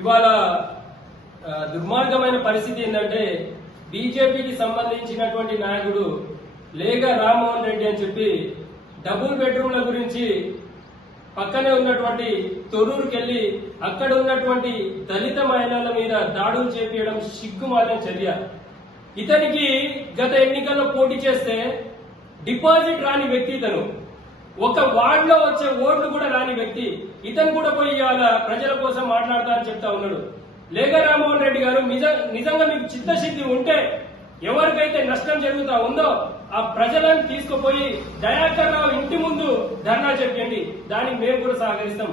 ఇవాళ దుర్మార్గమైన పరిస్థితి ఏంటంటే బీజేపీకి సంబంధించినటువంటి నాయకుడు లేగ రామ్మోహన్ రెడ్డి అని చెప్పి డబుల్ బెడ్రూమ్ల గురించి పక్కనే ఉన్నటువంటి తొర్రూరుకెళ్లి అక్కడ ఉన్నటువంటి దళిత మహిళల మీద దాడులు చేపించడం సిగ్గుమాలిన చర్య. ఇతనికి గత ఎన్నికల్లో పోటీ చేస్తే డిపాజిట్ రాని వ్యక్తి ఇతను. ఒక వార్డ్ లో వచ్చే ఓట్లు కూడా రాని వ్యక్తి ఇతను కూడా పోయి ఇవాళ ప్రజల కోసం మాట్లాడతారని చెప్తా ఉన్నాడు. లేగ రామ్మోహన్ రెడ్డి గారు నిజంగా మీకు చిత్తశుద్ధి ఉంటే ఎవరికైతే నష్టం జరుగుతా ఉందో ఆ ప్రజలను తీసుకుపోయి దయాకర్ రావు ఇంటి ముందు ధర్నా చెప్పండి, దానికి మేము కూడా సహకరిస్తాం.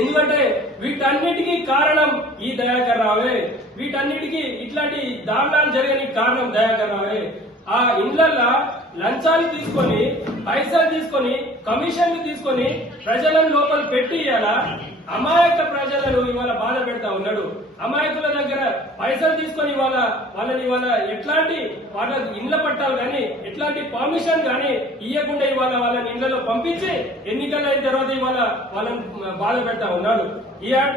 ఎందుకంటే వీటన్నిటికీ కారణం ఈ దయాకర్ రావే, వీటన్నిటికీ ఇట్లాంటి దారుణాలు జరగని కారణం దయాకర్ రావే. ఆ ఇండ్లల్లో లంచాలు తీసుకొని పైసలు తీసుకొని కమిషన్లు తీసుకొని ప్రజలను లోపల పెట్టి ఇవాళ అమాయక ప్రజలను ఇవాళ బాధ పెడతా ఉన్నాడు. అమాయకుల దగ్గర పైసలు తీసుకొని వాళ్ళని ఎట్లాంటి వాళ్ళ ఇండ్ల పట్టాలు కానీ ఎట్లాంటి పర్మిషన్ కానీ ఇవ్వకుండా ఇవాళ వాళ్ళని ఇండ్లలో పంపించి ఎన్నికలు అయిన తర్వాత ఇవాళ వాళ్ళని బాధ పెడతా ఉన్నాడు.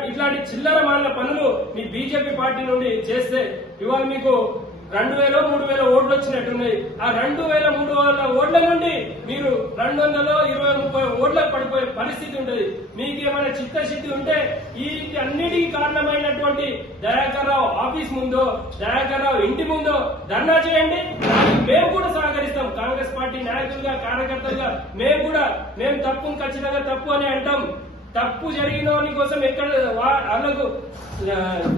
ఇట్లాంటి చిల్లర మాల పనులు మీ బీజేపీ పార్టీ నుండి చేస్తే ఇవాళ మీకు 2000 3000 ఓట్లు వచ్చినట్టున్నాయి. ఆ 2000 3000 ఓట్ల నుండి మీరు 200 20 30 ఓట్లకు పడిపోయే పరిస్థితి ఉంటుంది. మీకు ఏమైనా చిత్తశుద్ధి ఉంటే ఈ అన్నిటికీ కారణమైనటువంటి దయాకర్ రావు ఆఫీస్ ముందో దయాకర్ రావు ఇంటి ముందో ధర్నా చేయండి, మేము కూడా సహకరిస్తాం. కాంగ్రెస్ పార్టీ నాయకులుగా కార్యకర్తలుగా మేము తప్పు ఖచ్చితంగా తప్పు అని అంటాం. తప్పు జరిగిన వాని కోసం ఎక్కడ వాళ్ళకు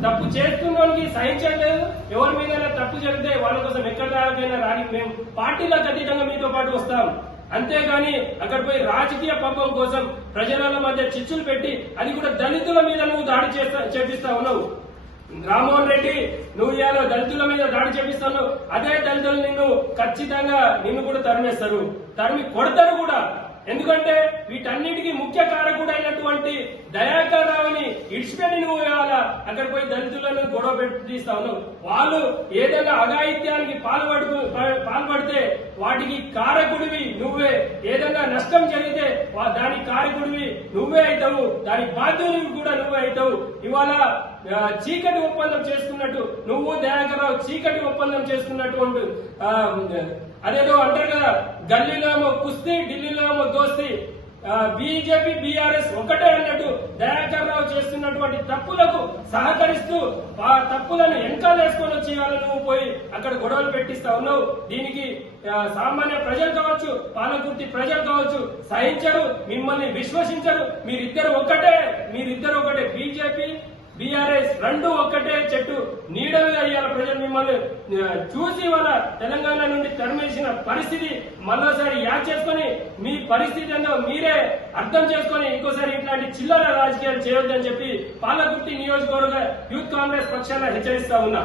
తప్పు చేస్తున్నోనికి సహించలేదు. ఎవరి మీద తప్పు జరిగితే వాళ్ళ కోసం ఎక్కడ రాకైనా రాని మేము పార్టీలకు అతీతంగా మీతో పాటు వస్తాం. అంతేగాని అక్కడ పోయి రాజకీయ పబ్బం కోసం ప్రజల మధ్య చిచ్చులు పెట్టి అది కూడా దళితుల మీద నువ్వు దాడి చేపిస్తా ఉన్నావు. రామ్మోహన్ రెడ్డి నువ్వు ఇవాళ దళితుల మీద దాడి చేపిస్తాను, అదే దళితులు ఖచ్చితంగా నిన్ను కూడా తరిమేస్తారు, తరిమి కొడతారు కూడా. ఎందుకంటే వీటన్నిటికీ ముఖ్య కారకుడు అయినటువంటి దయాకర్ రావుని ఇడిచిపెట్టి నువ్వు ఇవ్వాలా అక్కడ పోయి దళితులను గొడవ పెట్టిస్తా ఉన్నావు. వాళ్ళు ఏదైనా అఘాయిత్యానికి పాల్పడితే వాటికి కారకుడివి నువ్వే. ఏదైనా నష్టం జరిగితే దానికి కారకుడివి నువ్వే అవుతావు, దానికి బాధ్యుడివి కూడా నువ్వే అవుతావు. ఇవాళ చీకటి ఒప్పందం చేసుకున్నట్టు నువ్వు దయాకర్ రావు చీకటి ఒప్పందం చేసుకున్నటువంటి అదేదో అంటారు కదా, గల్లీలో ఏమో కుస్తీ ఢిల్లీలో ఏమో దోస్తీ, బీజేపీ బీఆర్ఎస్ ఒకటే అన్నట్టు దయాకర్ రావు చేస్తున్నటువంటి తప్పులకు సహకరిస్తూ ఆ తప్పులను వెనకాల వేసుకొని వచ్చి వాళ్ళు నువ్వు పోయి అక్కడ గొడవలు పెట్టిస్తా ఉన్నావు. దీనికి సామాన్య ప్రజలు కావచ్చు, పాలకుర్తి ప్రజలు కావచ్చు సహించరు, మిమ్మల్ని విశ్వసించరు. మీరిద్దరు ఒకటే బీజేపీ బీఆర్ఎస్ రెండు ఒక్కటే చెట్టు నీడలుగా అయ్యాల ప్రజలు మిమ్మల్ని చూసి వాళ్ళ తెలంగాణ నుండి తరిమేసిన పరిస్థితి మరోసారి యాడ్ చేసుకుని మీ పరిస్థితి ఏందో మీరే అర్థం చేసుకుని ఇంకోసారి ఇట్లాంటి చిల్లర రాజకీయాలు చేయొద్దని చెప్పి పాలకుర్తి నియోజకవర్గ యూత్ కాంగ్రెస్ పక్షాన హెచ్చరిస్తా ఉన్నా.